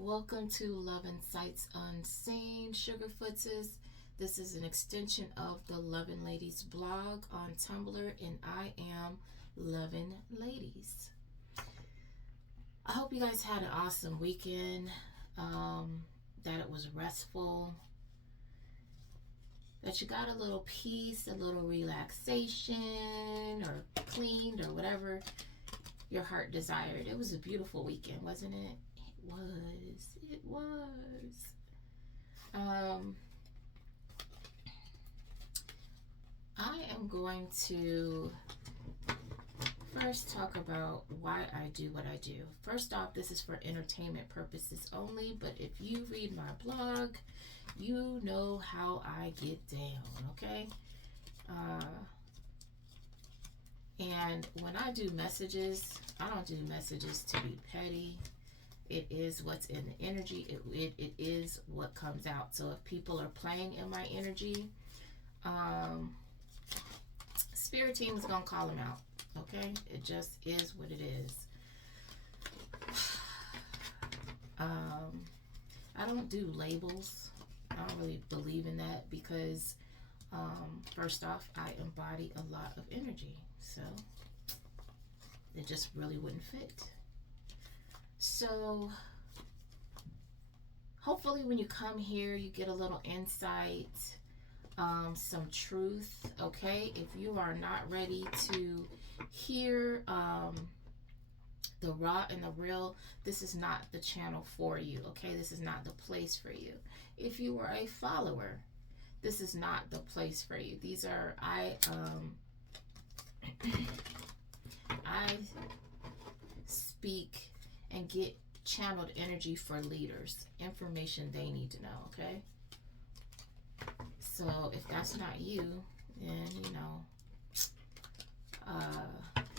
Welcome to Luvnsightzunseen, Sugarfootses. This is an extension of the Lovin' Ladies blog on Tumblr, and I am Lovin' Ladies. I hope you guys had an awesome weekend, that it was restful, that you got a little peace, a little relaxation, or cleaned, or whatever your heart desired. It was a beautiful weekend, wasn't it? It was. I am going to first talk about why I do what I do. First off, this is for entertainment purposes only, but if you read my blog, you know how I get down, okay? And when I do messages, I don't do messages to be petty. It is what's in the energy. It is what comes out. So if people are playing in my energy, spirit team is going to call them out. Okay? It just is what it is. I don't do labels. I don't really believe in that because, first off, I embody a lot of energy. So it just really wouldn't fit. So hopefully when you come here, you get a little insight, some truth, okay? If you are not ready to hear the raw and the real, this is not the channel for you, okay? This is not the place for you. If you are a follower, this is not the place for you. These are, I speak and get channeled energy for leaders, information they need to know, okay? So if that's not you, then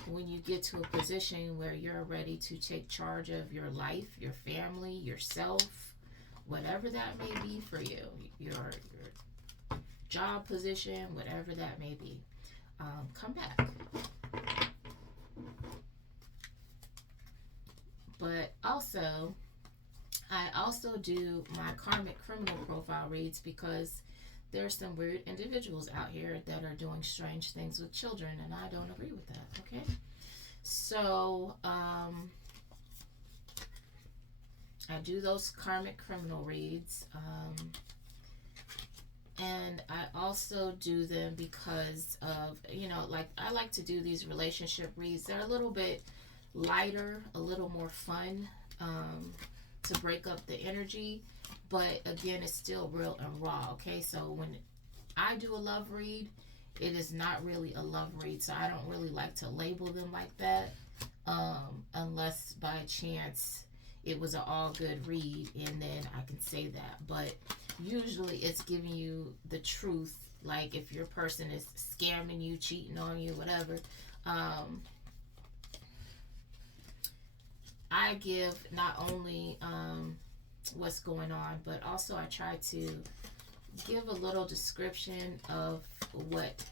when you get to a position where you're ready to take charge of your life, your family, yourself, whatever that may be for you, your job position, whatever that may be, come back. But also, I also do my karmic criminal profile reads because there's some weird individuals out here that are doing strange things with children, and I don't agree with that, okay? So, I do those karmic criminal reads, and I also do them because of, like, I like to do these relationship reads. They're a little bit lighter, a little more fun, to break up the energy, but again, it's still real and raw, okay? So when I do a love read, it is not really a love read, so I don't really like to label them like that, unless by chance it was an all good read, and then I can say that. But usually it's giving you the truth, like if your person is scamming you, cheating on you, whatever. I give not only what's going on, but also I try to give a little description of what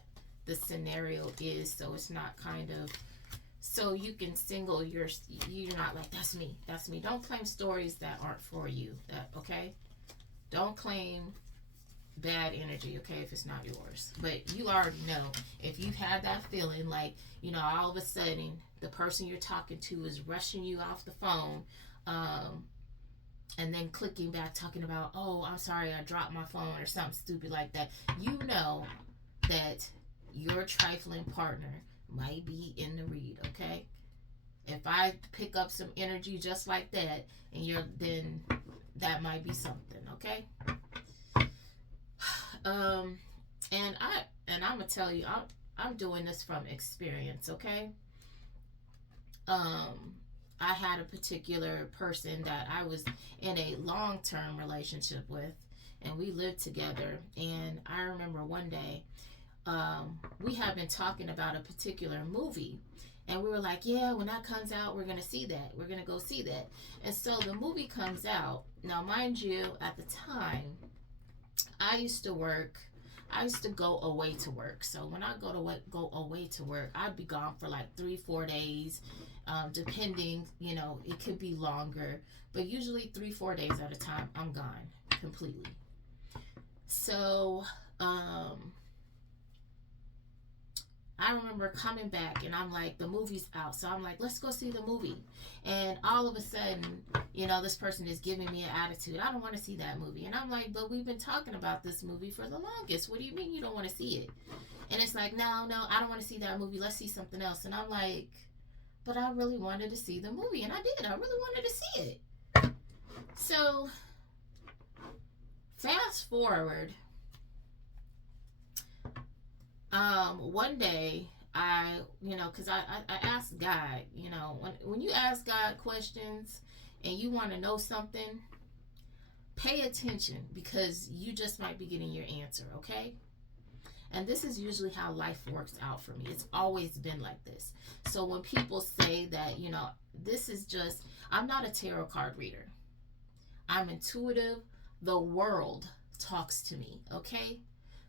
the scenario is, so it's not kind of, so you can single you're not like, that's me. Don't claim stories that aren't for you. Okay? Don't claim bad energy, okay, if it's not yours. But you already know, if you've had that feeling like, all of a sudden the person you're talking to is rushing you off the phone, and then clicking back talking about, oh, I'm sorry, I dropped my phone, or something stupid like that, you know that your trifling partner might be in the read, okay? If I pick up some energy just like that, then that might be something, okay? And I'm gonna tell you, I'm doing this from experience, okay? I had a particular person that I was in a long-term relationship with, and we lived together. And I remember one day, we had been talking about a particular movie, and we were like, yeah, when that comes out, we're gonna see that. We're gonna go see that. And so the movie comes out. Now, mind you, at the time, I used to go away to work. So when I go away to work, I'd be gone for like 3-4 days. Depending, it could be longer, but usually 3-4 days at a time, I'm gone completely. So, I remember coming back and I'm like, the movie's out. So I'm like, let's go see the movie. And all of a sudden, this person is giving me an attitude. I don't want to see that movie. And I'm like, but we've been talking about this movie for the longest. What do you mean you don't want to see it? And it's like, no, I don't want to see that movie. Let's see something else. And I'm like, but I really wanted to see the movie. And I did. I really wanted to see it. So, fast forward. One day because I asked God, when you ask God questions and you want to know something, pay attention because you just might be getting your answer, okay? And this is usually how life works out for me. It's always been like this. So when people say that, this is just, I'm not a tarot card reader. I'm intuitive. The world talks to me, okay?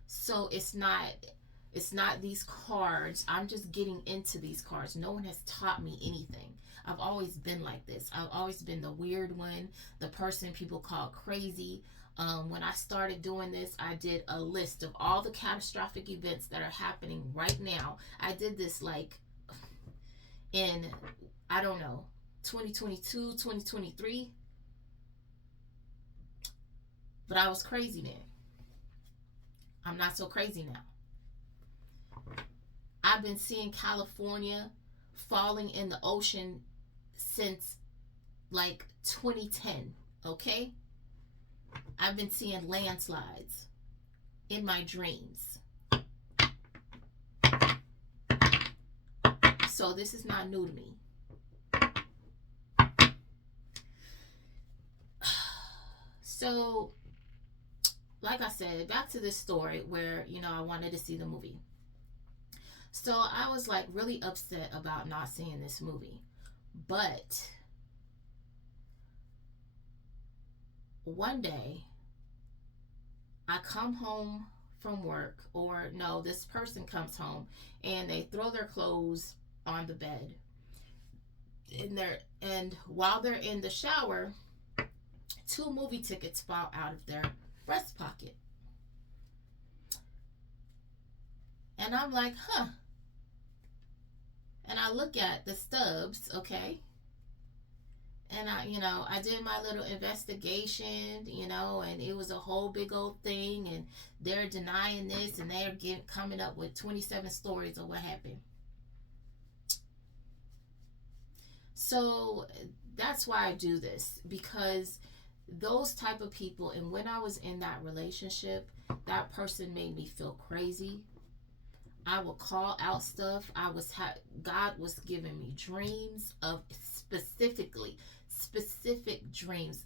So it's not these cards. I'm just getting into these cards. No one has taught me anything. I've always been like this. I've always been the weird one, the person people call crazy. When I started doing this, I did a list of all the catastrophic events that are happening right now. I did this like in, I don't know, 2022, 2023. But I was crazy then. I'm not so crazy now. I've been seeing California falling in the ocean since like 2010, okay? I've been seeing landslides in my dreams. So this is not new to me. So, like I said, back to this story where, I wanted to see the movie. So I was like really upset about not seeing this movie. But one day I come home from work, or no, this person comes home and they throw their clothes on the bed. And while they're in the shower, 2 movie tickets fall out of their breast pocket. And I'm like, huh. And I look at the stubs, okay? And I did my little investigation, and it was a whole big old thing, and they're denying this, and they're coming up with 27 stories of what happened. So that's why I do this, because those type of people, and when I was in that relationship, that person made me feel crazy. I would call out stuff. God was giving me dreams of specific dreams.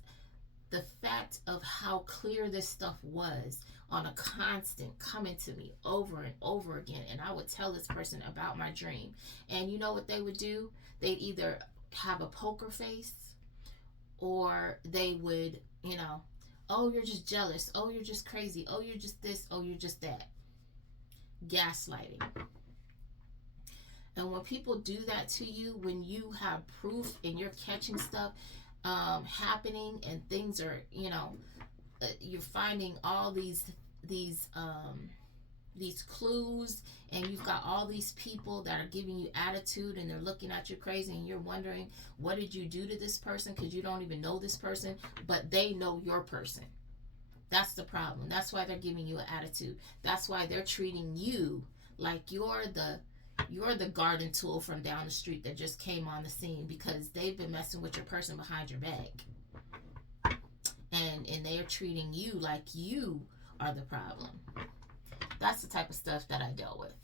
The fact of how clear this stuff was on a constant coming to me over and over again. And I would tell this person about my dream. And you know what they would do? They'd either have a poker face, or they would, oh, you're just jealous. Oh, you're just crazy. Oh, you're just this. Oh, you're just that. Gaslighting. And when people do that to you, when you have proof and you're catching stuff happening, and things are, you're finding all these clues, and you've got all these people that are giving you attitude, and they're looking at you crazy, and you're wondering, what did you do to this person? Because you don't even know this person, but they know your person. That's the problem. That's why they're giving you an attitude. That's why they're treating you like you're the garden tool from down the street that just came on the scene, because they've been messing with your person behind your back. And they're treating you like you are the problem. That's the type of stuff that I dealt with.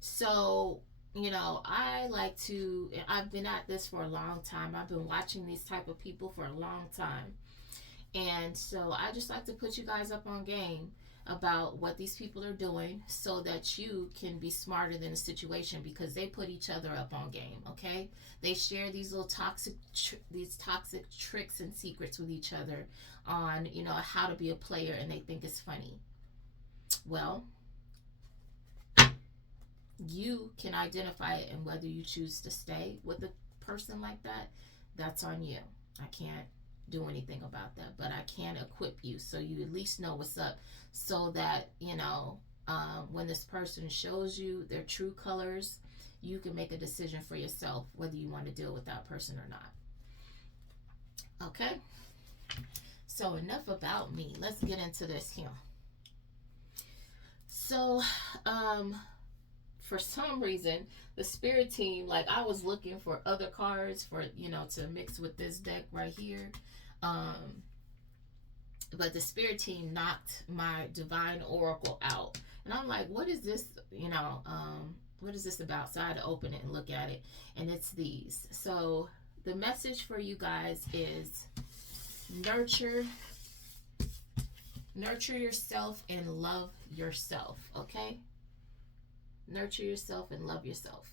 So, I've been at this for a long time. I've been watching these type of people for a long time. And so I just like to put you guys up on game about what these people are doing, so that you can be smarter than the situation, because they put each other up on game, okay? They share these little toxic tricks and secrets with each other on, how to be a player, and they think it's funny. Well, You can identify it, and whether you choose to stay with a person like that, that's on you. I can't do anything about that, but I can equip you so you at least know what's up, so that when this person shows you their true colors, you can make a decision for yourself whether you want to deal with that person or not. Okay, so enough about me. Let's get into this here. So for some reason, the spirit team, like, I was looking for other cards for to mix with this deck right here, um but the spirit team knocked my divine oracle out, and I'm like, what is this? What is this about? So I had to open it and look at it, and it's these. So the message for you guys is nurture yourself and love yourself. Okay, nurture yourself and love yourself.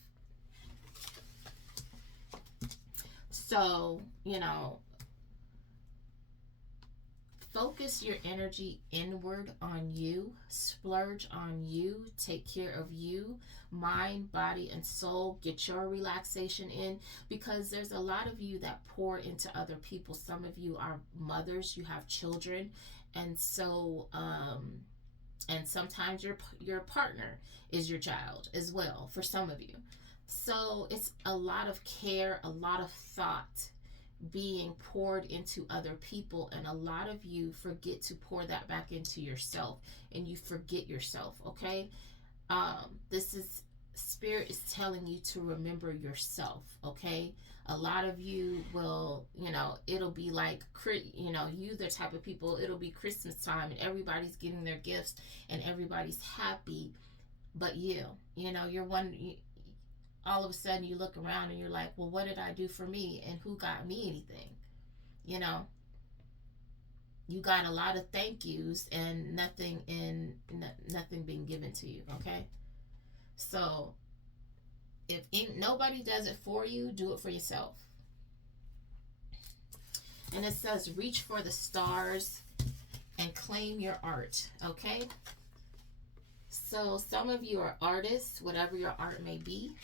So focus your energy inward on you, splurge on you, take care of you, mind, body, and soul. Get your relaxation in, because there's a lot of you that pour into other people. Some of you are mothers, you have children, and so and sometimes your partner is your child as well for some of you. So it's a lot of care, a lot of thought being poured into other people, and a lot of you forget to pour that back into yourself, and you forget yourself. Okay, this is spirit is telling you to remember yourself. Okay, a lot of you will, it'll be like, you the type of people, it'll be Christmas time and everybody's getting their gifts and everybody's happy, but you're one. All of a sudden you look around and you're like, well, what did I do for me, and who got me anything? You got a lot of thank yous and nothing being given to you. Okay, so if nobody does it for you, do it for yourself. And it says reach for the stars and claim your art. Okay, so some of you are artists, whatever your art may be.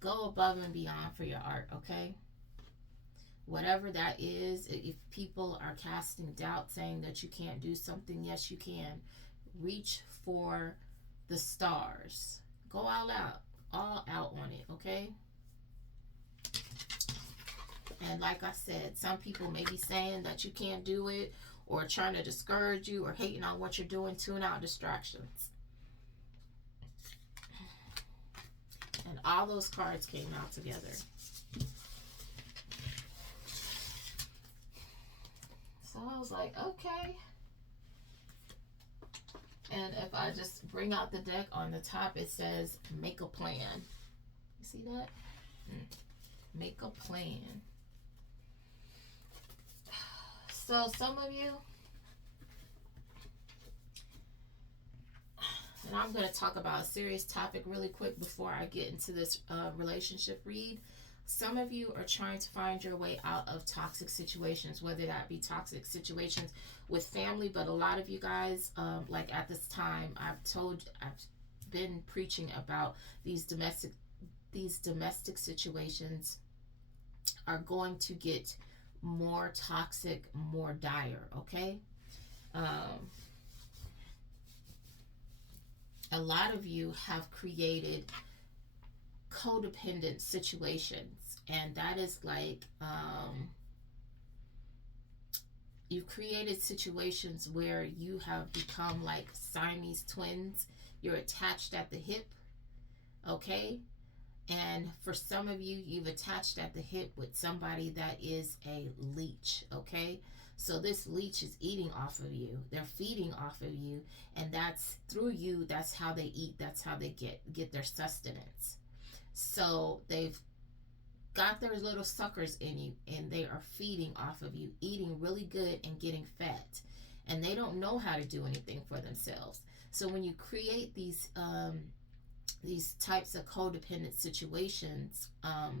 Go above and beyond for your art. Okay, whatever that is. If people are casting doubt, saying that you can't do something, yes you can. Reach for the stars. Go all out on it. Okay, and like I said, some people may be saying that you can't do it, or trying to discourage you, or hating on what you're doing. Tune out distractions. And all those cards came out together. So I was like, okay. And if I just bring out the deck, on the top it says make a plan. You see that? Make a plan. So some of you, and I'm going to talk about a serious topic really quick before I get into this relationship read. Some of you are trying to find your way out of toxic situations, whether that be toxic situations with family, but a lot of you guys, like at this time, I've been preaching about these domestic situations are going to get more toxic, more dire. Okay, a lot of you have created codependent situations, and that is like you've created situations where you have become like Siamese twins. You're attached at the hip. Okay, and for some of you, you've attached at the hip with somebody that is a leech. Okay, so this leech is eating off of you. They're feeding off of you, and that's through you. That's how they eat. That's how they get their sustenance. So they've got their little suckers in you, and they are feeding off of you, eating really good and getting fat, and they don't know how to do anything for themselves. So when you create these types of codependent situations,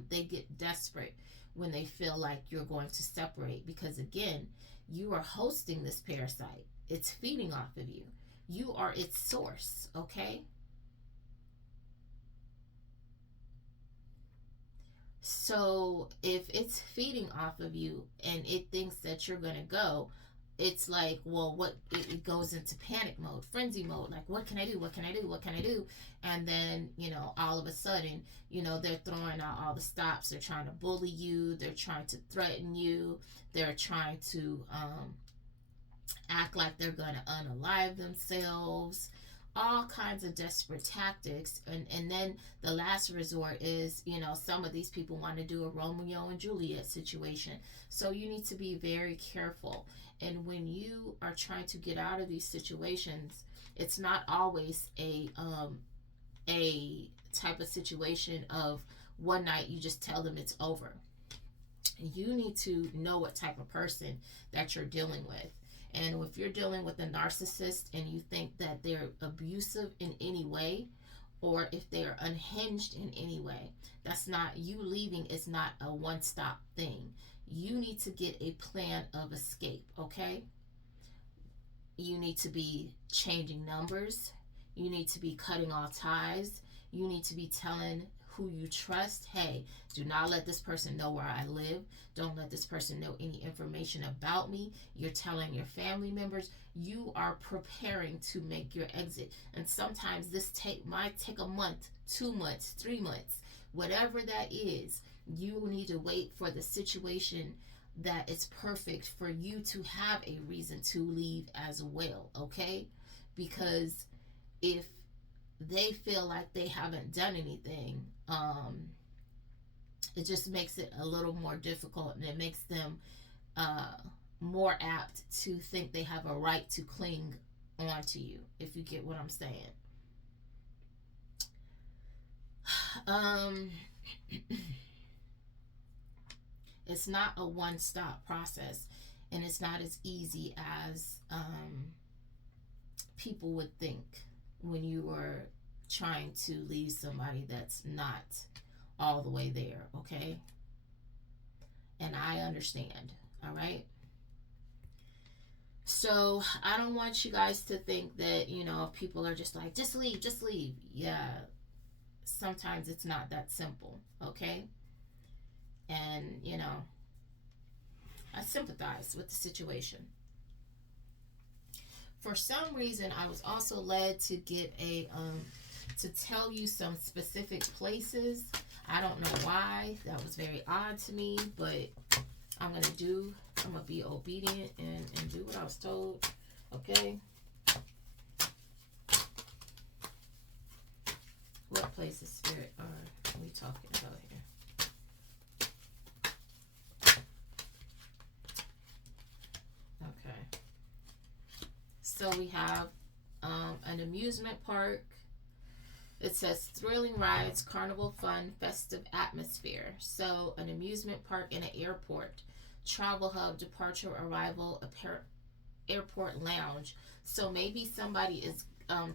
they get desperate when they feel like you're going to separate, because again, You are hosting this parasite. It's feeding off of you. You are its source, okay? So if it's feeding off of you and it thinks that you're going to go, it's like, well, what, it goes into panic mode, frenzy mode. Like, what can I do? What can I do? What can I do? And then, all of a sudden, they're throwing out all the stops. They're trying to bully you. They're trying to threaten you. They're trying to act like they're going to unalive themselves. All kinds of desperate tactics. And then the last resort is, some of these people want to do a Romeo and Juliet situation. So you need to be very careful. And when you are trying to get out of these situations, it's not always a type of situation of one night you just tell them it's over. You need to know what type of person that you're dealing with. And if you're dealing with a narcissist and you think that they're abusive in any way, or if they're unhinged in any way, that's not, you leaving is not a one-stop thing. You need to get a plan of escape, okay? You need to be changing numbers. You need to be cutting all ties. You need to be telling who you trust, hey, do not let this person know where I live. Don't let this person know any information about me. You're telling your family members. You are preparing to make your exit. And sometimes this might take a month, 2 months, 3 months, whatever that is. You need to wait for the situation that is perfect for you to have a reason to leave as well, okay? Because if they feel like they haven't done anything, it just makes it a little more difficult, and it makes them more apt to think they have a right to cling on to you, if you get what I'm saying. It's not a one-stop process, and it's not as easy as people would think when you are trying to leave somebody that's not all the way there, okay? And I understand, all right? So I don't want you guys to think that, people are just like, just leave, just leave. Yeah, sometimes it's not that simple, okay? And, I sympathize with the situation. For some reason, I was also led to get to tell you some specific places. I don't know why. That was very odd to me, but I'm going to be obedient and do what I was told. Okay? What places, Spirit, are we talking about here? Okay. So we have an amusement park. It says thrilling rides, carnival fun, festive atmosphere. So an amusement park in an airport, travel hub, departure, arrival, airport lounge. So maybe somebody is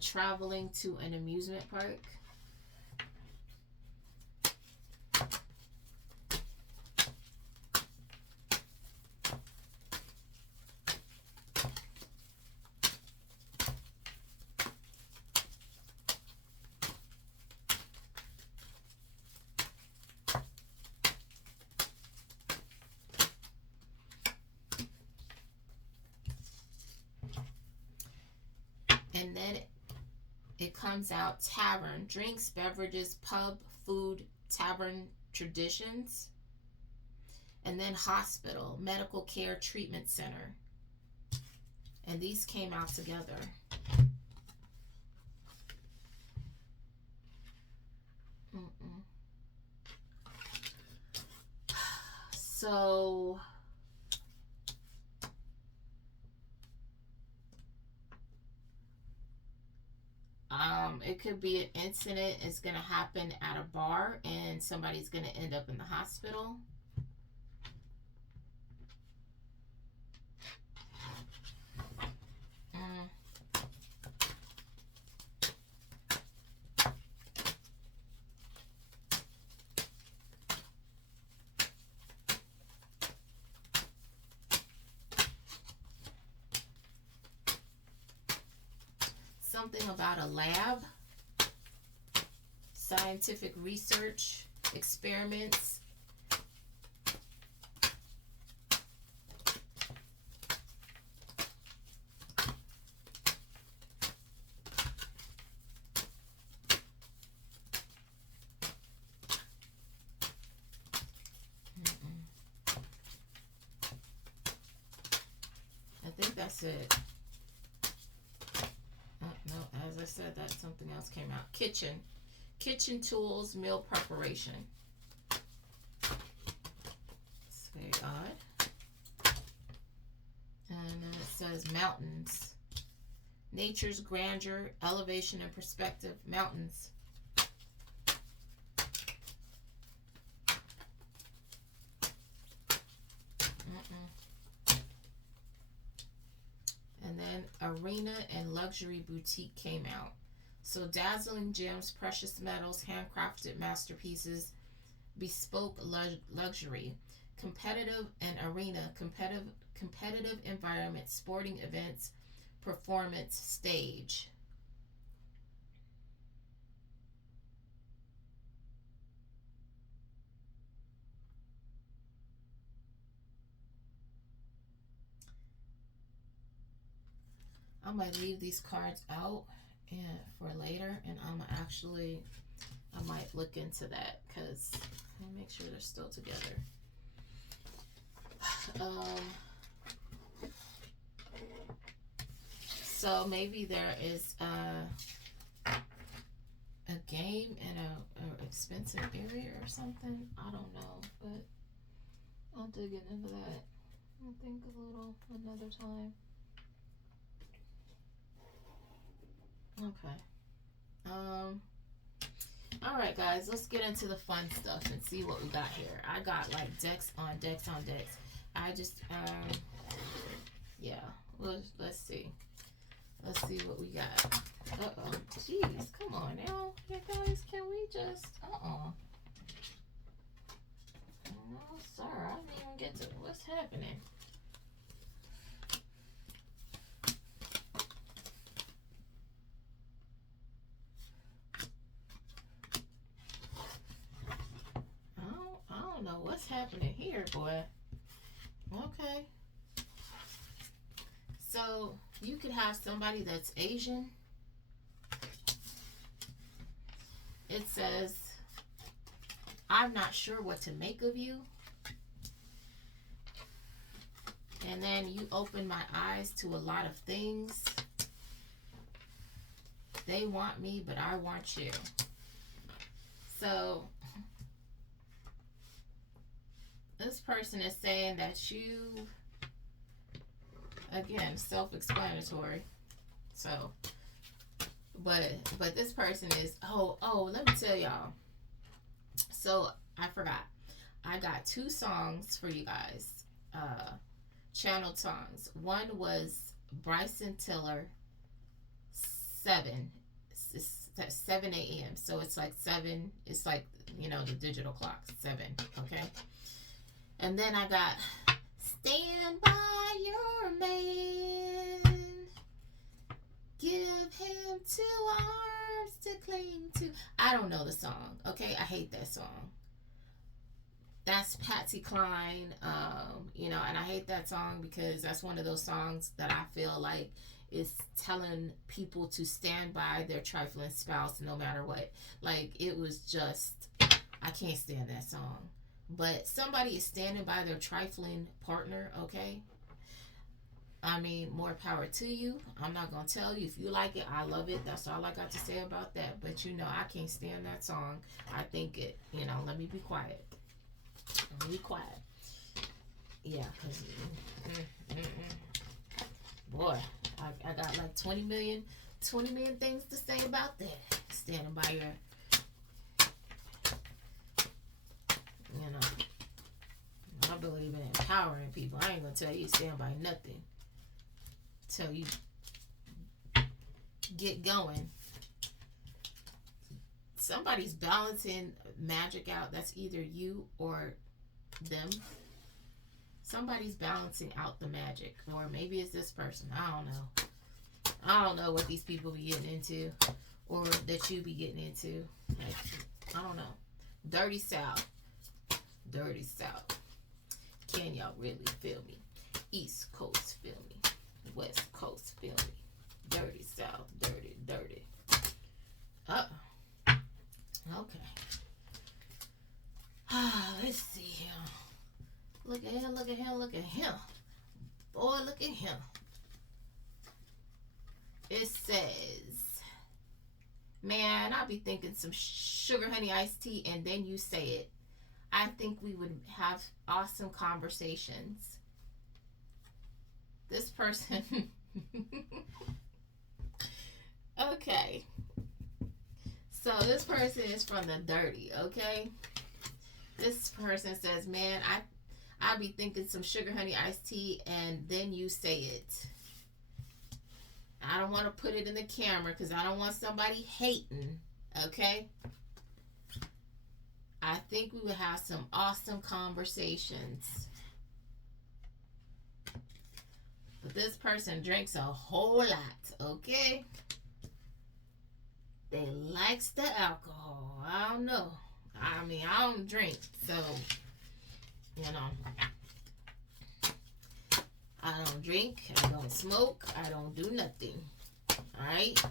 traveling to an amusement park. And then it comes out tavern, drinks, beverages, pub, food, tavern traditions. And then hospital, medical care, treatment center. And these came out together. So it could be an incident. It's going to happen at a bar and somebody's going to end up in the hospital. something about a lab, scientific research, experiments. I think that's it. Oh, no, as I said, that something else came out. Kitchen tools, meal preparation. It's very odd. And then it says mountains. Nature's grandeur, elevation and perspective, mountains. And then arena and luxury boutique came out. So dazzling gems, precious metals, handcrafted masterpieces, bespoke luxury, competitive and arena, competitive environment, sporting events, performance stage. I might leave these cards out and for later, and I might look into that because let me make sure they're still together. So maybe there is a game in a expensive area or something. I don't know, but I'll dig into that. I'll think a little another time. Okay. All right, guys. Let's get into the fun stuff and see what we got here. I got like decks on decks on decks. I just yeah. Well, let's see. Let's see what we got. Uh-oh. Jeez, come on now. Hey guys, can we just No, sir. I didn't even get to what's happening. I don't know what's happening here, boy. Okay. So you could have somebody that's Asian. It says, I'm not sure what to make of you. And then you open my eyes to a lot of things. They want me, but I want you. So this person is saying that you, again, self-explanatory. So, but this person is, let me tell y'all. So I forgot. I got 2 songs for you guys. Channeled songs. One was Bryson Tiller, 7 a.m. So it's like 7. It's like, the digital clock, 7. Okay. And then I got Stand By Your Man. Give him 2 arms to cling to. I don't know the song. Okay. I hate that song. That's Patsy Cline, and I hate that song because that's one of those songs that I feel like is telling people to stand by their trifling spouse no matter what. Like, it was just, I can't stand that song. But somebody is standing by their trifling partner, okay? I mean, more power to you. I'm not going to tell you if you like it. I love it. That's all I got to say about that. But, I can't stand that song. I think it, let me be quiet. Let me be quiet. Yeah, because, boy, I got like 20 million things to say about that. Standing by your, I believe in empowering people. I ain't going to tell you stand by nothing. Tell you get going. Somebody's balancing magic out. That's either you or them. Somebody's balancing out the magic, or maybe it's this person. I don't know. I don't know what these people be getting into, or that you be getting into. Like, I don't know. Dirty South. Dirty South. Can y'all really feel me? East Coast, feel me. West Coast, feel me. Dirty South. Dirty, dirty. Okay. Let's see here. Look at him, look at him, look at him. Boy, look at him. It says, man, I be thinking some sugar honey iced tea, and then you say it. I think we would have awesome conversations. This person. Okay. So this person is from the dirty, okay? This person says, man, I be thinking some sugar honey iced tea, and then you say it. I don't want to put it in the camera because I don't want somebody hating, okay? I think we would have some awesome conversations. But this person drinks a whole lot, okay? They likes the alcohol. I don't know. I mean, I don't drink, so, you know. I don't drink. I don't smoke. I don't do nothing. Alright?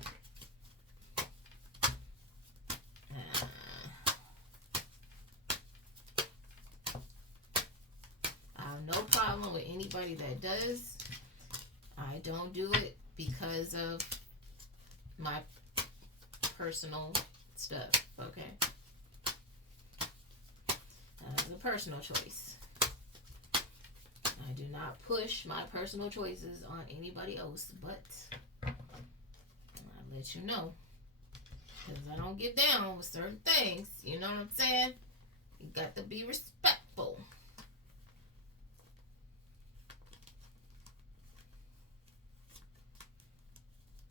I have no problem with anybody that does. I don't do it because of my personal stuff, okay? That's a personal choice. I do not push my personal choices on anybody else, but I'll let you know. Because I don't get down with certain things. You know what I'm saying? You got to be respectful.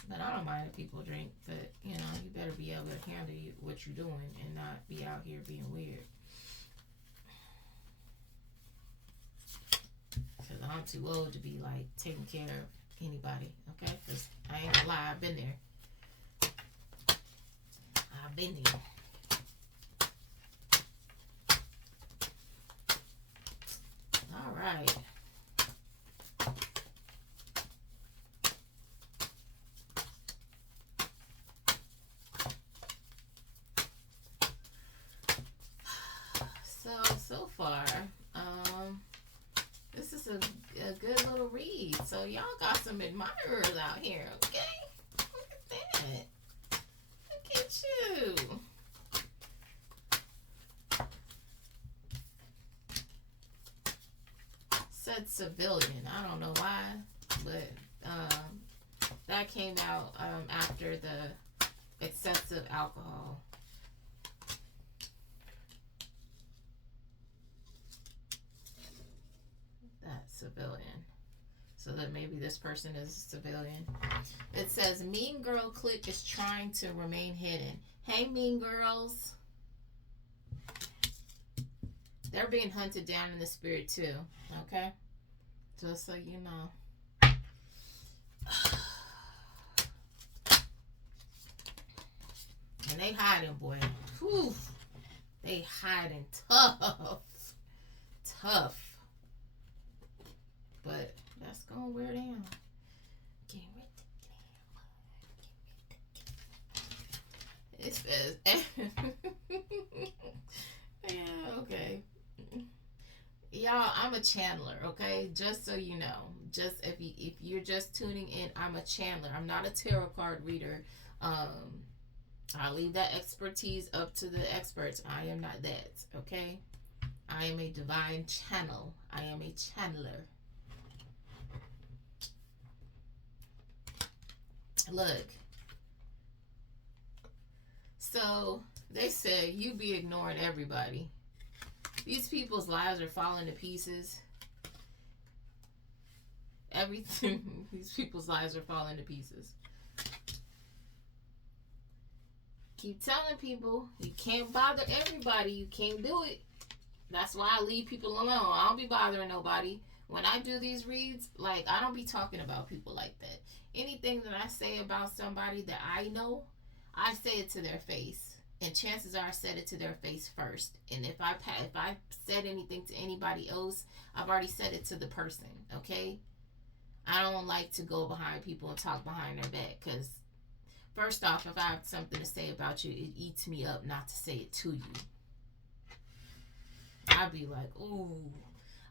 But I don't mind if people drink, but, you know, you better be able to handle what you're doing and not be out here being weird. Because I'm too old to be, like, taking care of anybody, okay? Because I ain't gonna lie, I've been there. I've been there. All right. So far, this is a good little read. So y'all got some admirers out here, okay? Look at that. Look at you. Said civilian. I don't know why, but that came out after the excessive alcohol. Civilian. So that maybe this person is a civilian. It says Mean Girl clique is trying to remain hidden. Hey, Mean Girls. They're being hunted down in the spirit too. Okay? Just so you know. And they hiding, boy. Whew. They hiding tough. Tough. But that's gonna wear down. Getting ready. It says, yeah, okay. Y'all, I'm a channeler, okay? Just so you know. Just if you're just tuning in, I'm a channeler. I'm not a tarot card reader. I'll leave that expertise up to the experts. I am not that, okay? I am a divine channel. I am a channeler. Look. So, they say you be ignoring everybody. These people's lives are falling to pieces. Everything. These people's lives are falling to pieces. Keep telling people you can't bother everybody. You can't do it. That's why I leave people alone. I don't be bothering nobody. When I do these reads, like, I don't be talking about people like that. anything that I say about somebody that I know, I say it to their face, and chances are I said it to their face first. And if I said anything to anybody else, I've already said it to the person. Okay, I don't like to go behind people and talk behind their back, because first off, if I have something to say about you, it eats me up not to say it to you. I'd be like, ooh,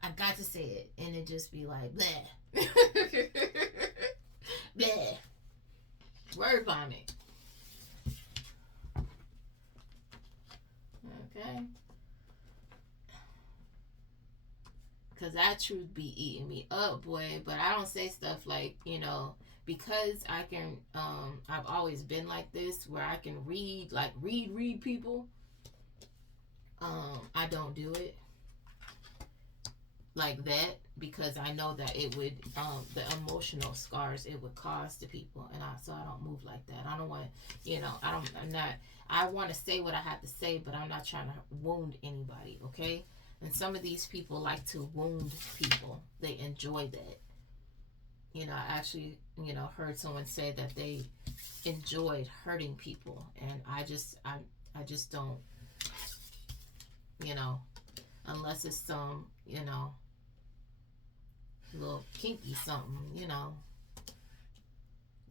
I got to say it, and it just be like, bleh. Bleh. Word vomit. Okay? Because that truth be eating me up, boy. But I don't say stuff like, because I can, I've always been like this, where I can read people. I don't do it like that, because I know that it would, the emotional scars it would cause to people, and so I don't move like that. I don't want to, I want to say what I have to say, but I'm not trying to wound anybody, okay? And some of these people like to wound people. They enjoy that. I actually, heard someone say that they enjoyed hurting people, and I just don't, unless it's some, little kinky something,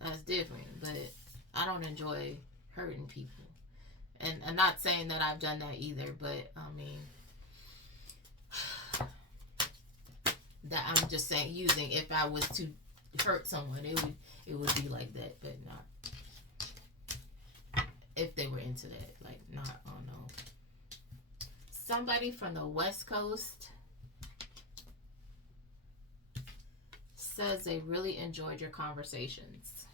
that's different. But I don't enjoy hurting people, and I'm not saying that I've done that either, but I mean, that I'm just saying, using, if I was to hurt someone, it would be like that, but not if they were into that, like, not, oh no. Somebody from the West Coast says they really enjoyed your conversations.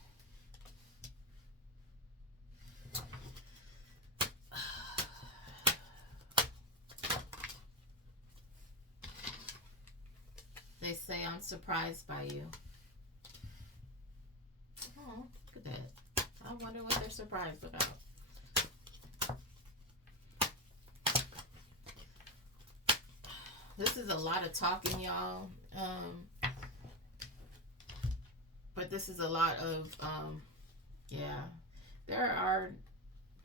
They say, I'm surprised by you. Oh, look at that. I wonder what they're surprised about. This is a lot of talking, y'all. But this is a lot of, yeah. There are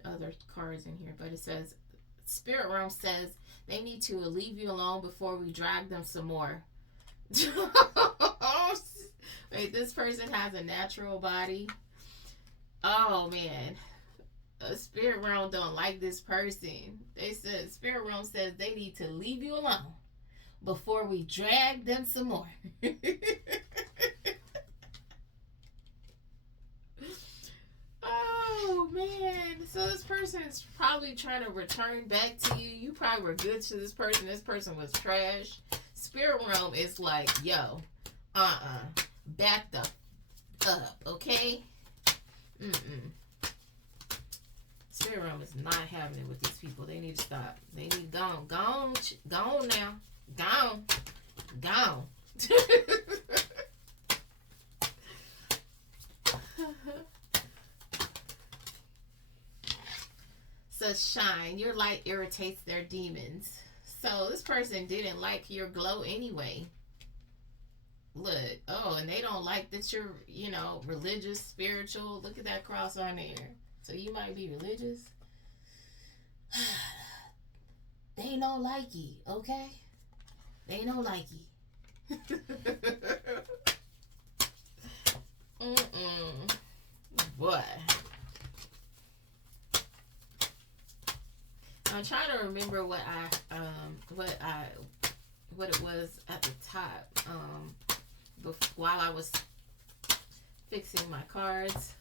other cards in here, but it says, Spirit Realm says they need to leave you alone before we drag them some more. Wait, this person has a natural body. Oh, man. Spirit Realm don't like this person. They said, Spirit Realm says they need to leave you alone before we drag them some more. Oh, man. So this person is probably trying to return back to you. You probably were good to this person. This person was trash. Spirit Realm is like, yo, back the up, okay? Spirit Realm is not having it with these people. They need to stop. They need to go on now. Gone. Says Shine, your light irritates their demons. So this person didn't like your glow anyway. Look, and they don't like that you're, religious, spiritual. Look at that cross on there. So you might be religious. They don't like you, okay? They don't like you. Boy. I'm trying to remember what it was at the top, while I was fixing my cards.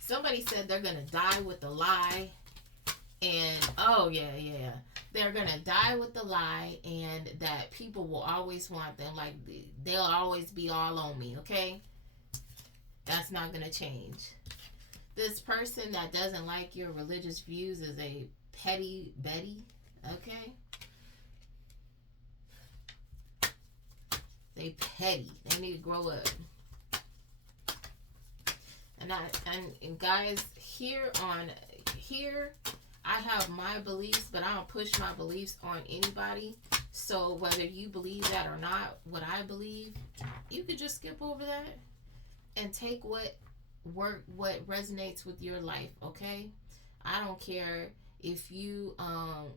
Somebody said they're gonna die with the lie, and they're gonna die with the lie, and that people will always want them, like they'll always be all on me. Okay, that's not gonna change. This person that doesn't like your religious views is a petty Betty, okay? They petty. They need to grow up. And guys, here I have my beliefs, but I don't push my beliefs on anybody. So whether you believe that or not, what I believe, you could just skip over that. and take what resonates with your life, okay? I don't care if you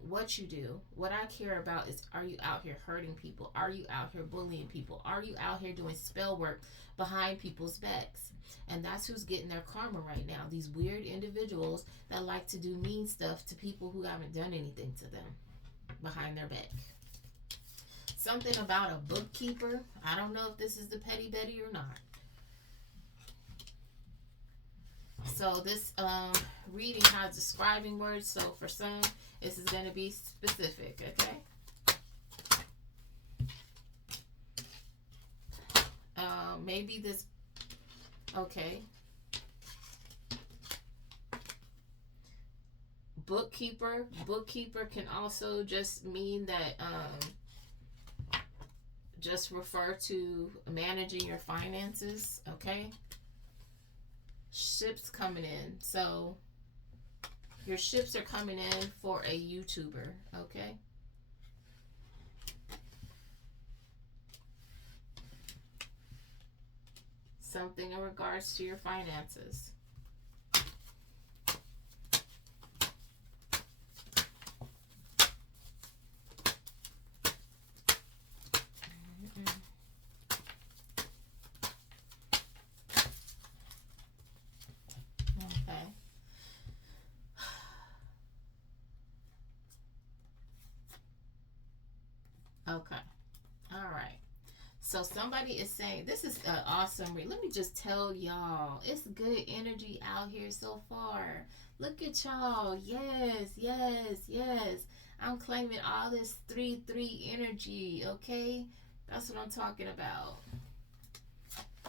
what you do. What I care about is, are you out here hurting people? Are you out here bullying people? Are you out here doing spell work behind people's backs? And that's who's getting their karma right now. These weird individuals that like to do mean stuff to people who haven't done anything to them behind their back. Something about a bookkeeper. I don't know if this is the petty Betty or not. So this reading has describing words. So for some, this is going to be specific, okay? Maybe this, okay. Bookkeeper. Bookkeeper can also just mean that, just refer to managing your finances, okay? Ships coming in. So your ships are coming in for a YouTuber, okay? Something in regards to your finances. Okay. Okay. All right. So somebody is saying, this is an awesome read. Let me just tell y'all, it's good energy out here so far. Look at y'all. Yes, yes, yes. I'm claiming all this 3-3 energy, okay? That's what I'm talking about.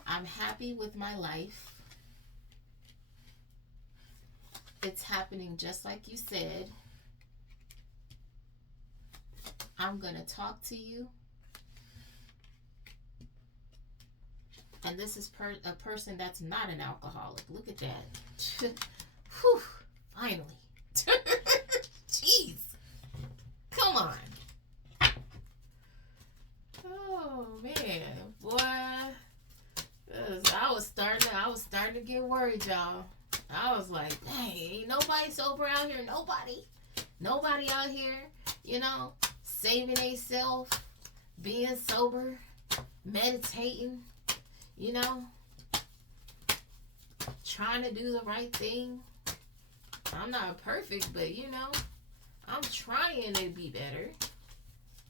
I'm happy with my life. It's happening just like you said. I'm going to talk to you. And this is a person that's not an alcoholic. Look at that. Whew, finally. Jeez. Come on. Oh, man. Boy. I was starting to get worried, y'all. I was like, dang, ain't nobody sober out here. Nobody out here, you know, saving themselves, being sober, meditating, you know, trying to do the right thing. I'm not perfect, but, you know, I'm trying to be better.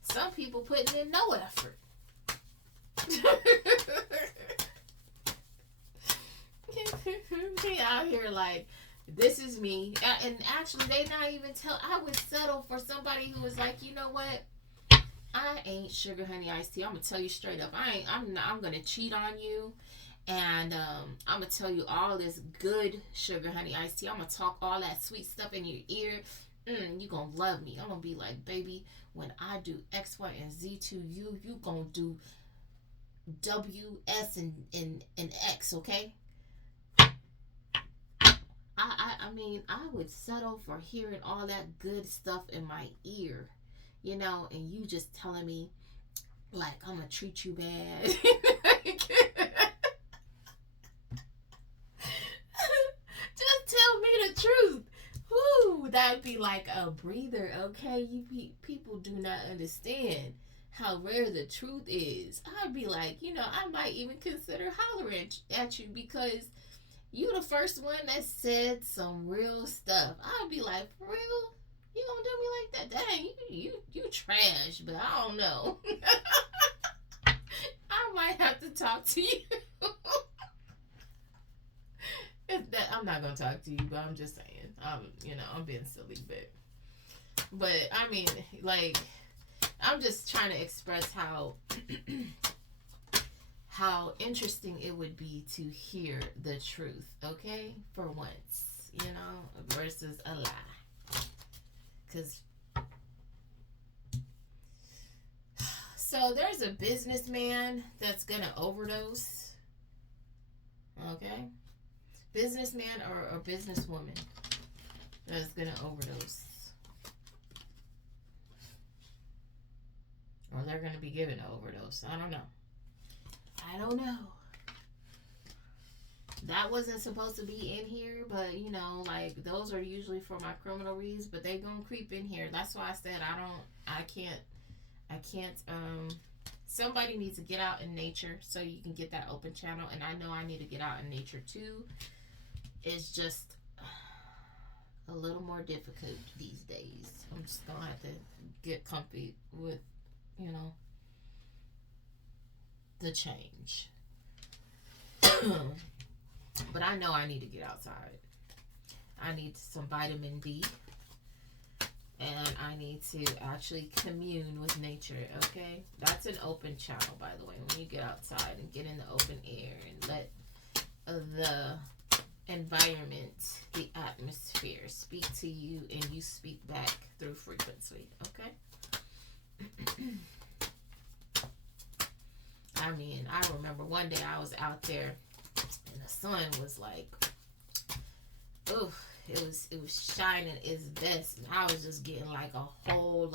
Some people putting in no effort. They out here like, this is me. And actually, they not even tell. I would settle for somebody who was like, you know what? I ain't sugar honey iced tea. I'm gonna tell you straight up. I'm gonna cheat on you, and I'm gonna tell you all this good sugar honey iced tea. I'm gonna talk all that sweet stuff in your ear. You gonna love me. I'm gonna be like, baby, when I do X, Y, and Z to you, you gonna do W, S, and X. Okay. I mean, I would settle for hearing all that good stuff in my ear, you know, and you just telling me, like, I'm gonna treat you bad. Just tell me the truth. Whoo, that'd be like a breather, okay? You people do not understand how rare the truth is. I'd be like, you know, I might even consider hollering at you because you the first one that said some real stuff. I'd be like, for real? You gonna do me like that? Dang, you trash, but I don't know. I might have to talk to you. I'm not gonna talk to you, but I'm just saying. I'm being silly, but I mean, like, I'm just trying to express how how interesting it would be to hear the truth, okay? For once, you know, versus a lie. Because, so there's a businessman that's gonna overdose, okay? Businessman or businesswoman that's gonna overdose. Or they're gonna be given an overdose. I don't know. that wasn't supposed to be in here, but you know, like those are usually for my criminal reads, but they gonna creep in here. That's why I said I can't somebody needs to get out in nature so you can get that open channel, and I know I need to get out in nature too. It's just a little more difficult these days. I'm just gonna have to get comfy with, you know, the change. But I know I need to get outside. I need some vitamin D. And I need to actually commune with nature, okay? That's an open channel, by the way. When you get outside and get in the open air and let the environment, the atmosphere speak to you and you speak back through frequency, okay? I mean, I remember one day I was out there and the sun was like, ooh, it was shining its best, and I was just getting like a whole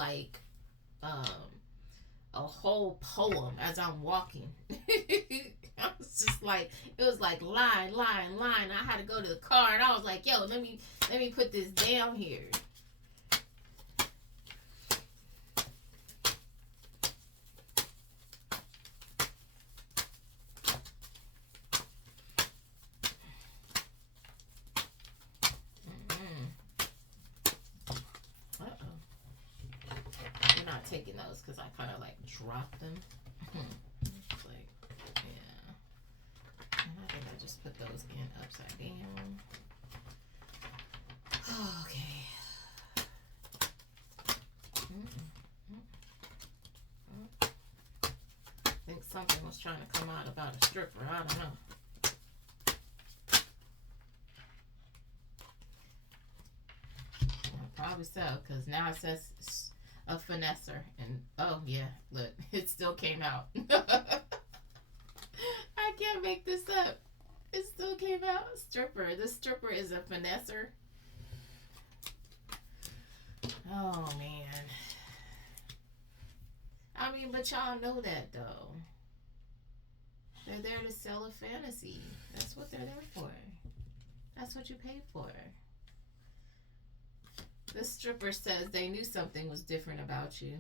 poem as I'm walking. I was just like, it was like line. I had to go to the car, and I was like, yo, let me put this down here. Taking those because I kind of like dropped them. It's like, yeah. And I think I just put those in upside down. Okay. I think something was trying to come out about a stripper. I don't know. Probably so, because now it says a finesser, and oh yeah, look, it still came out. I can't make this up. It still came out. Stripper. This stripper is a finesser. Oh man. I mean, but y'all know that though. They're there to sell a fantasy. That's what they're there for. That's what you pay for. The stripper says they knew something was different about you.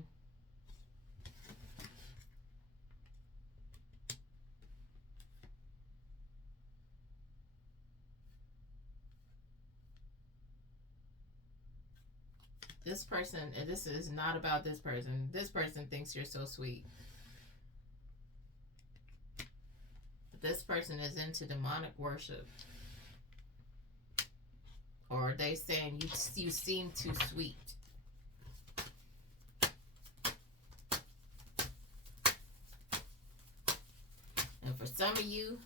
This person, and this is not about this person. This person thinks you're so sweet. But this person is into demonic worship. Or they saying you seem too sweet. And for some of you,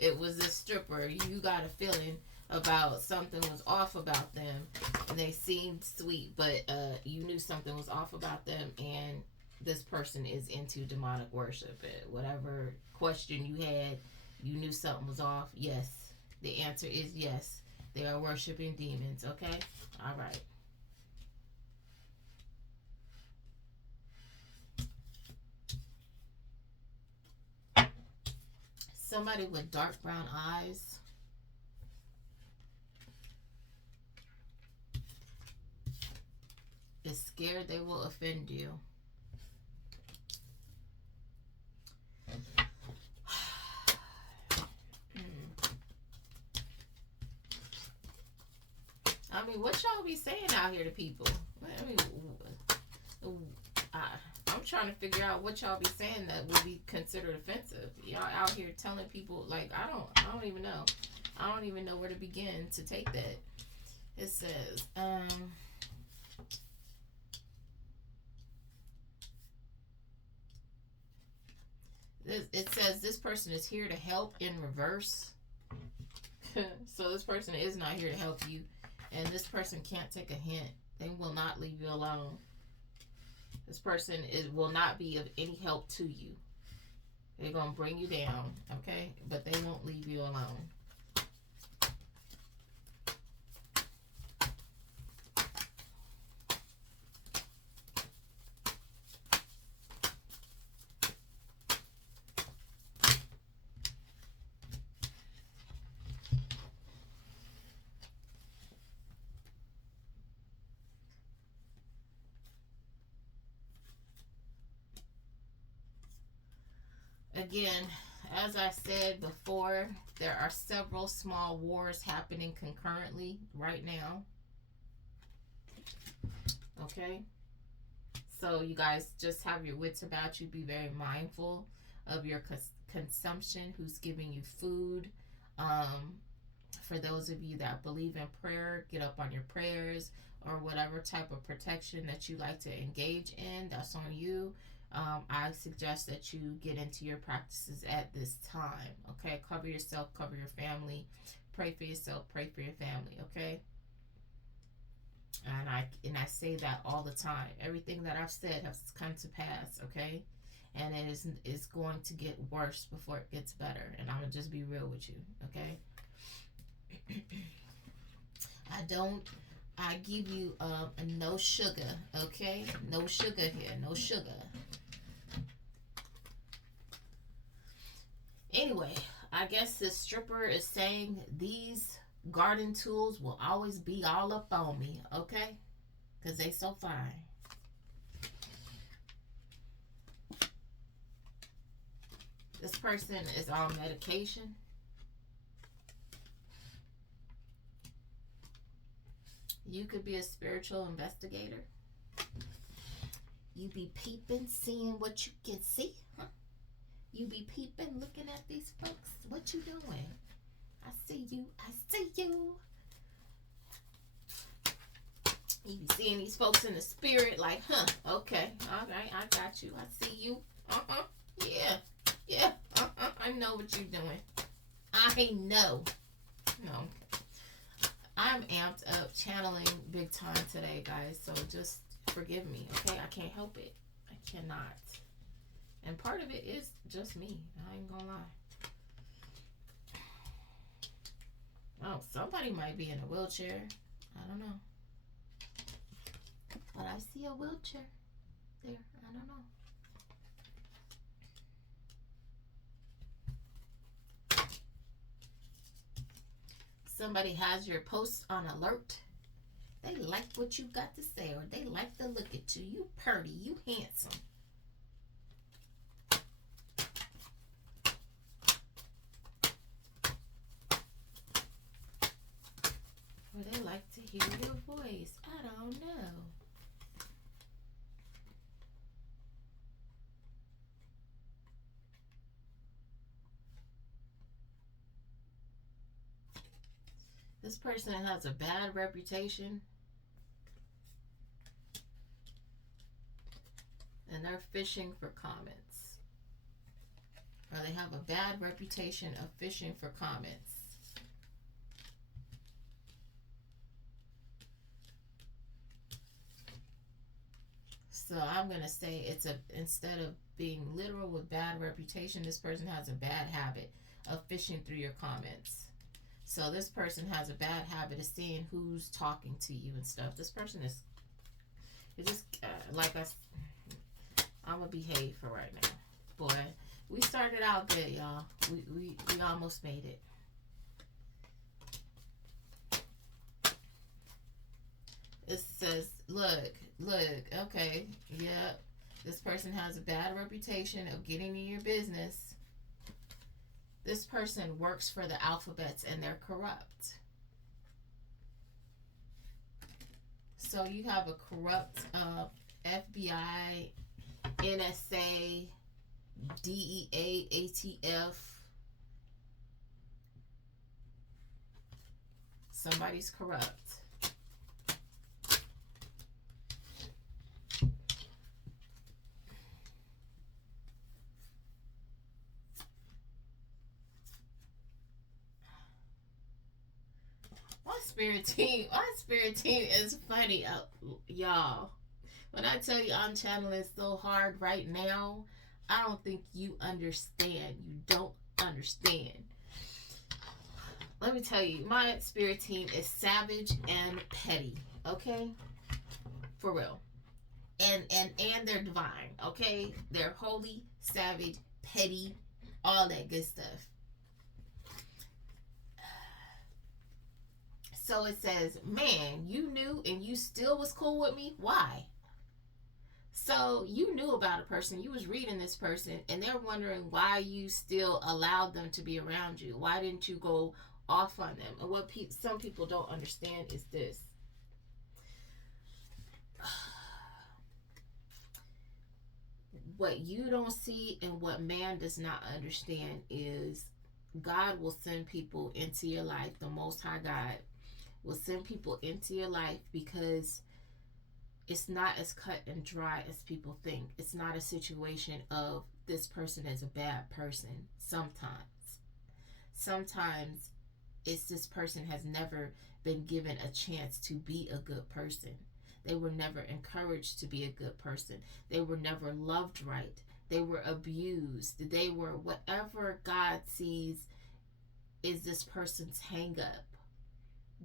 it was a stripper. You got a feeling about something was off about them, and they seemed sweet, but you knew something was off about them, and this person is into demonic worship. Whatever question you had, you knew something was off. Yes, the answer is yes. They are worshiping demons, okay? All right. Somebody with dark brown eyes. Is scared they will offend you. I mean, what y'all be saying out here to people? I mean, I'm trying to figure out what y'all be saying that would be considered offensive. Y'all out here telling people, like, I don't even know. I don't even know where to begin to take that. It says, it says this person is here to help in reverse. So this person is not here to help you. And this person can't take a hint. They will not leave you alone. This person will not be of any help to you. They're going to bring you down, okay? But they won't leave you alone. Again, as I said before, there are several small wars happening concurrently right now. Okay? So you guys just have your wits about you. Be very mindful of your consumption, who's giving you food. For those of you that believe in prayer, get up on your prayers, or whatever type of protection that you like to engage in, that's on you. I suggest that you get into your practices at this time. Okay, cover yourself, cover your family, pray for yourself, pray for your family. Okay, and I say that all the time. Everything that I've said has come to pass. Okay, and is going to get worse before it gets better. And I'm gonna just be real with you. Okay. I give you no sugar, okay? No sugar here, no sugar. Anyway, I guess this stripper is saying these garden tools will always be all up on me, okay? Because they so fine. This person is on medication. You could be a spiritual investigator. You be peeping, seeing what you can see. Huh? You be peeping, looking at these folks. What you doing? I see you. I see you. You be seeing these folks in the spirit like, huh, okay, all right, I got you. I see you. Yeah, yeah, I know what you're doing. I know. No. I'm amped up, channeling big time today, guys. So just forgive me, okay? I can't help it. I cannot. And part of it is just me. I ain't gonna lie. Oh, somebody might be in a wheelchair. I don't know. But I see a wheelchair there. I don't know. Somebody has your post on alert. They like what you got to say, or they like to look at you. You pretty, you handsome. Or they like to hear your voice. I don't know. This person has a bad reputation, and they're fishing for comments. Or they have a bad reputation of fishing for comments. So I'm going to say instead of being literal with bad reputation, this person has a bad habit of fishing through your comments. So this person has a bad habit of seeing who's talking to you and stuff. This person is just I'm gonna behave for right now. Boy, we started out good, y'all. We almost made it. It says, look, okay, yep. This person has a bad reputation of getting in your business. This person works for the alphabets and they're corrupt. So you have a corrupt FBI, NSA, DEA, ATF. Somebody's corrupt. My spirit team is funny, y'all. When I tell you I'm channeling so hard right now, I don't think you understand. You don't understand. Let me tell you, my spirit team is savage and petty, okay? For real. And they're divine, okay? They're holy, savage, petty, all that good stuff. So it says, man, you knew and you still was cool with me? Why? So you knew about a person, you was reading this person, and they're wondering why you still allowed them to be around you. Why didn't you go off on them? And what some people don't understand is this. What you don't see and what man does not understand is God will send people into your life. The Most High God will send people into your life because it's not as cut and dry as people think. It's not a situation of this person is a bad person. Sometimes it's this person has never been given a chance to be a good person. They were never encouraged to be a good person. They were never loved right. They were abused. They were whatever God sees is this person's hang up.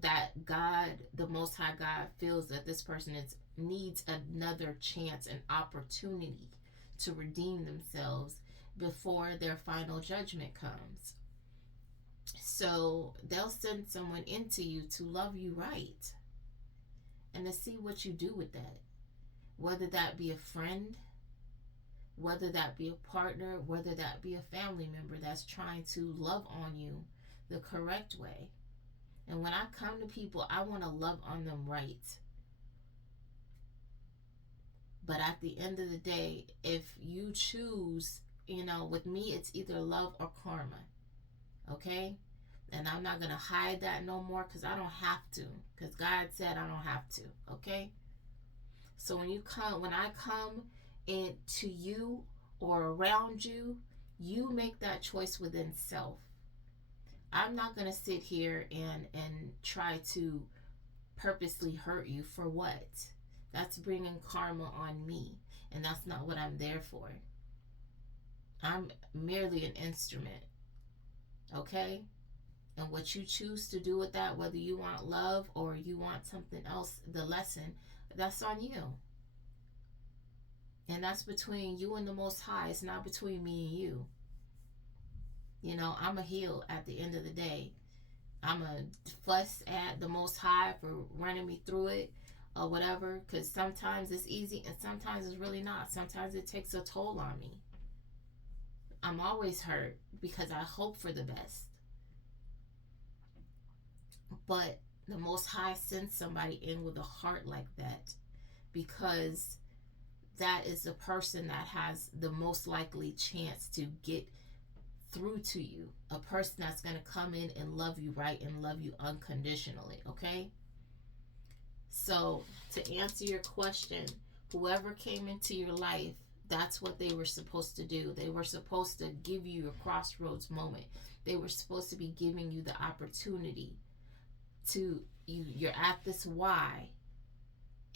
That God, the Most High God, feels that this person needs another chance, an opportunity to redeem themselves before their final judgment comes. So they'll send someone into you to love you right and to see what you do with that. Whether that be a friend, whether that be a partner, whether that be a family member that's trying to love on you the correct way. And when I come to people, I want to love on them right. But at the end of the day, if you choose, with me, it's either love or karma. Okay? And I'm not going to hide that no more because I don't have to. Because God said I don't have to. Okay? So when I come into you or around you, you make that choice within self. I'm not going to sit here and try to purposely hurt you. For what? That's bringing karma on me. And that's not what I'm there for. I'm merely an instrument. Okay? And what you choose to do with that, whether you want love or you want something else, the lesson, that's on you. And that's between you and the Most High. It's not between me and you. I'm a heal at the end of the day. I'm a fuss at the Most High for running me through it or whatever, because sometimes it's easy and sometimes it's really not. Sometimes it takes a toll on me. I'm always hurt because I hope for the best. But the Most High sends somebody in with a heart like that because that is the person that has the most likely chance to get through to you. A person that's going to come in and love you right and love you unconditionally, okay? So, to answer your question, whoever came into your life, that's what they were supposed to do. They were supposed to give you a crossroads moment. They were supposed to be giving you the opportunity to, you're at this why,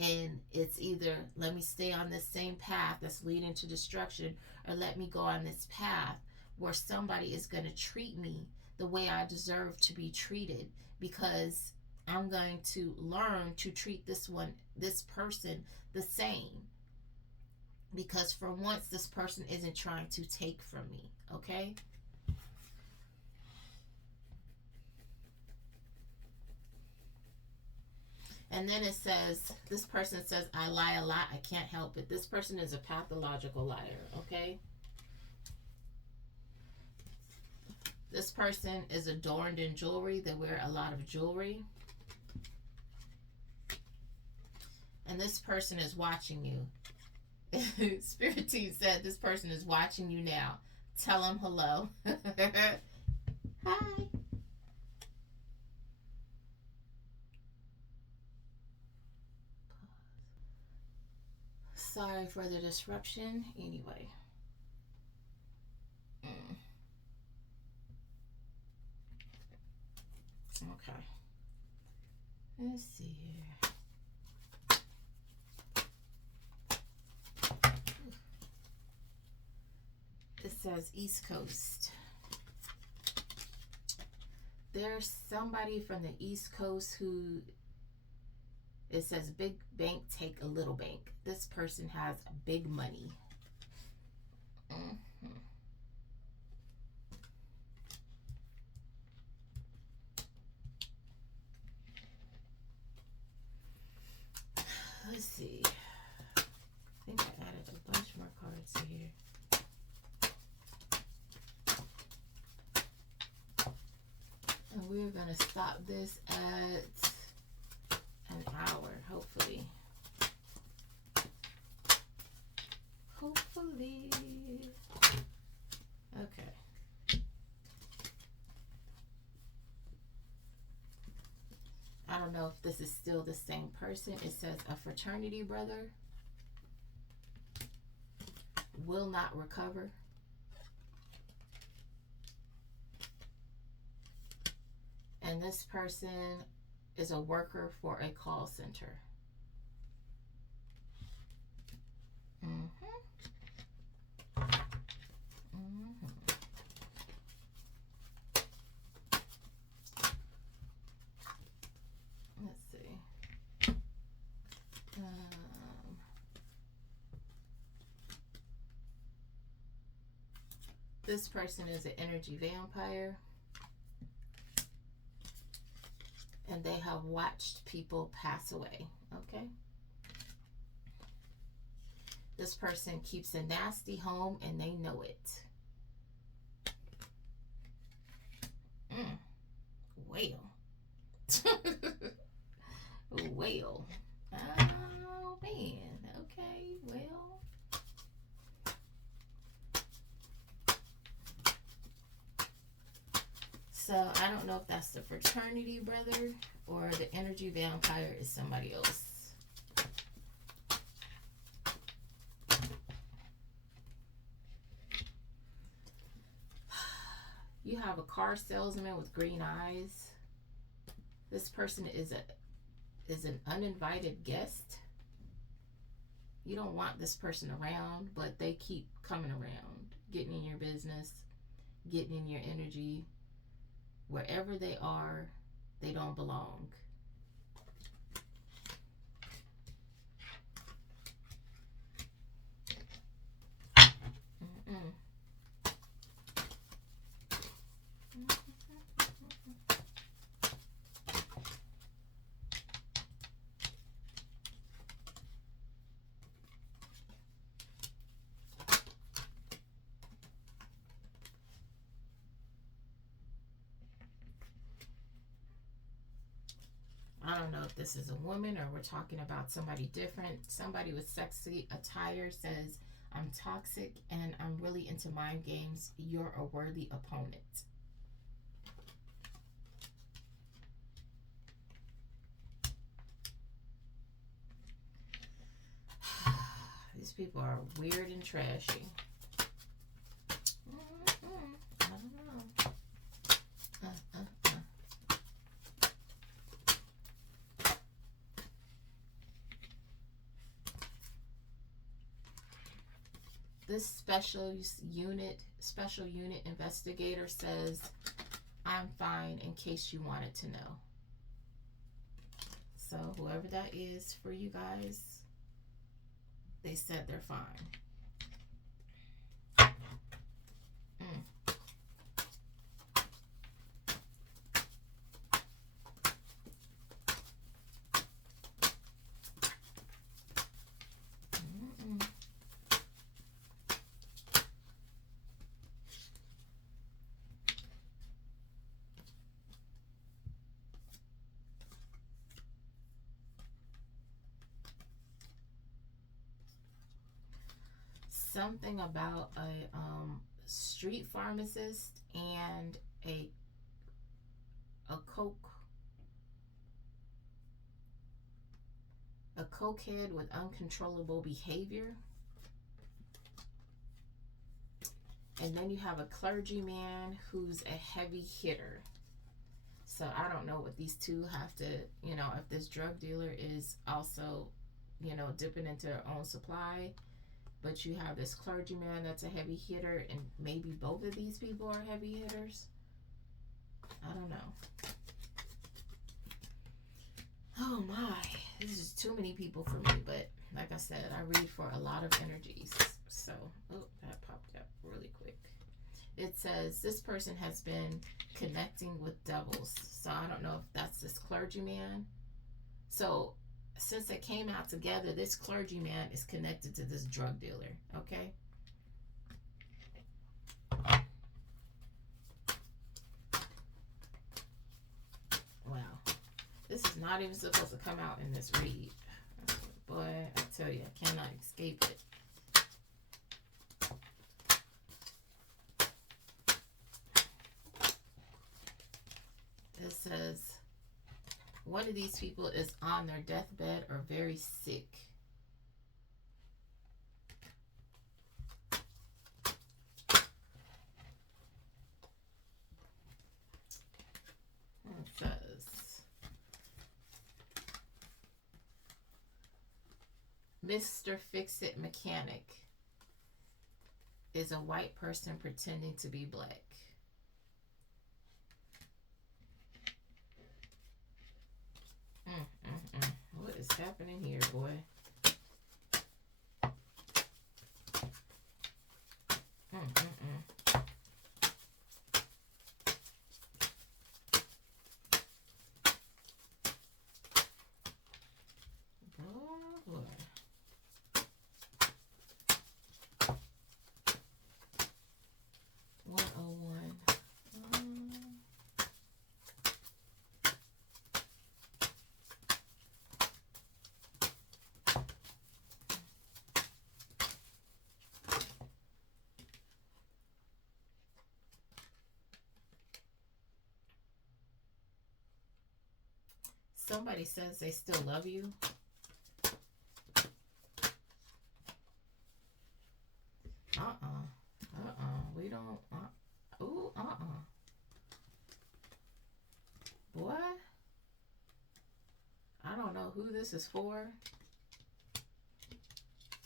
and it's either let me stay on this same path that's leading to destruction, or let me go on this path where somebody is going to treat me the way I deserve to be treated, because I'm going to learn to treat this person the same, because for once this person isn't trying to take from me. Okay? And then it says, this person says, I lie a lot, I can't help it. This person is a pathological liar, okay? This person is adorned in jewelry. They wear a lot of jewelry. And this person is watching you. Spirit team said this person is watching you now. Tell them hello. Hi. Sorry for the disruption. Anyway. Okay. Let's see here. It says East Coast. There's somebody from the East Coast who, it says big bank take a little bank. This person has big money. Let's see. I think I Let's see here. And we're going to stop this at an hour, hopefully. Hopefully. Okay. I don't know if this is still the same person. It says a fraternity brother will not recover. And this person is a worker for a call center. Let's see. This person is an energy vampire. And they have watched people pass away, okay? This person keeps a nasty home and they know it. Well. Well. Oh, man. Okay, well. So, I don't know if that's the fraternity brother or the energy vampire is somebody else. You have a car salesman with green eyes. This person is an uninvited guest. You don't want this person around, but they keep coming around, getting in your business, getting in your energy. Wherever they are, they don't belong. I don't know if this is a woman or we're talking about somebody different. Somebody with sexy attire says, I'm toxic and I'm really into mind games. You're a worthy opponent. These people are weird and trashy. I don't know. This special unit investigator says, I'm fine in case you wanted to know. So whoever that is for you guys, they said they're fine. Something about a street pharmacist and a cokehead with uncontrollable behavior. And then you have a clergyman who's a heavy hitter. So I don't know what these two have to, if this drug dealer is also, dipping into their own supply. But you have this clergyman that's a heavy hitter, and maybe both of these people are heavy hitters. I don't know. Oh my, this is too many people for me, but like I said, I read for a lot of energies. So, that popped up really quick. It says this person has been connecting with devils. So I don't know if that's this clergyman. So since they came out together, this clergyman is connected to this drug dealer, okay? not even supposed to come out in this read. Boy, I tell you, I cannot escape it. It says, one of these people is on their deathbed or very sick. It says, Mr. Fix-It Mechanic is a white person pretending to be black. What is happening here, boy? Boy. 101. Somebody says they still love you. We don't. Boy, I don't know who this is for.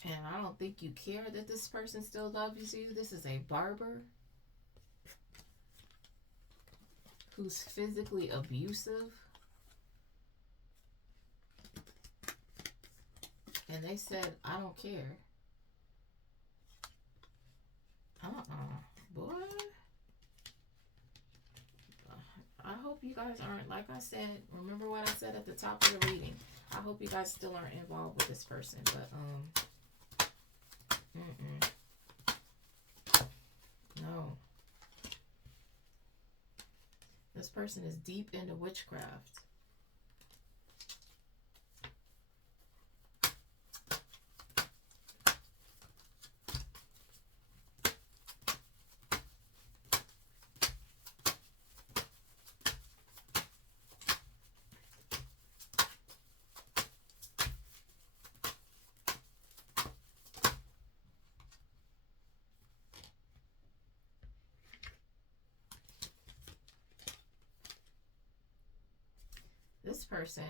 And I don't think you care that this person still loves you. This is a barber who's physically abusive. And they said, I don't care. Boy. I hope you guys aren't, like I said, remember what I said at the top of the reading. I hope you guys still aren't involved with this person. But, no. This person is deep into witchcraft. This person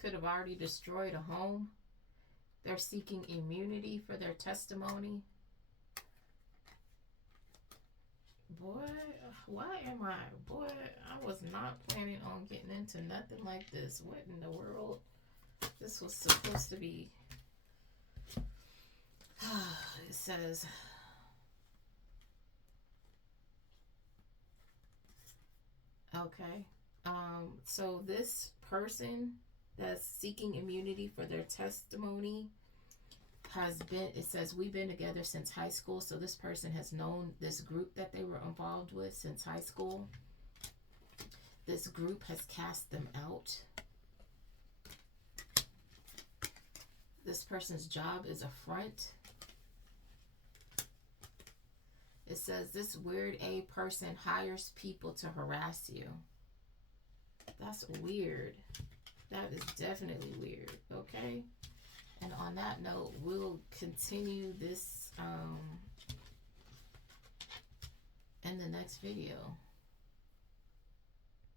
could have already destroyed a home. They're seeking immunity for their testimony. Boy, why am I? Boy, I was not planning on getting into nothing like this. What in the world? This was supposed to be... It says... Okay. So this person that's seeking immunity for their testimony has been, it says, we've been together since high school. So this person has known this group that they were involved with since high school. This group has cast them out. This person's job is a front. It says this weird A person hires people to harass you. That's weird. That is definitely weird. Okay. And on that note, we'll continue this in the next video.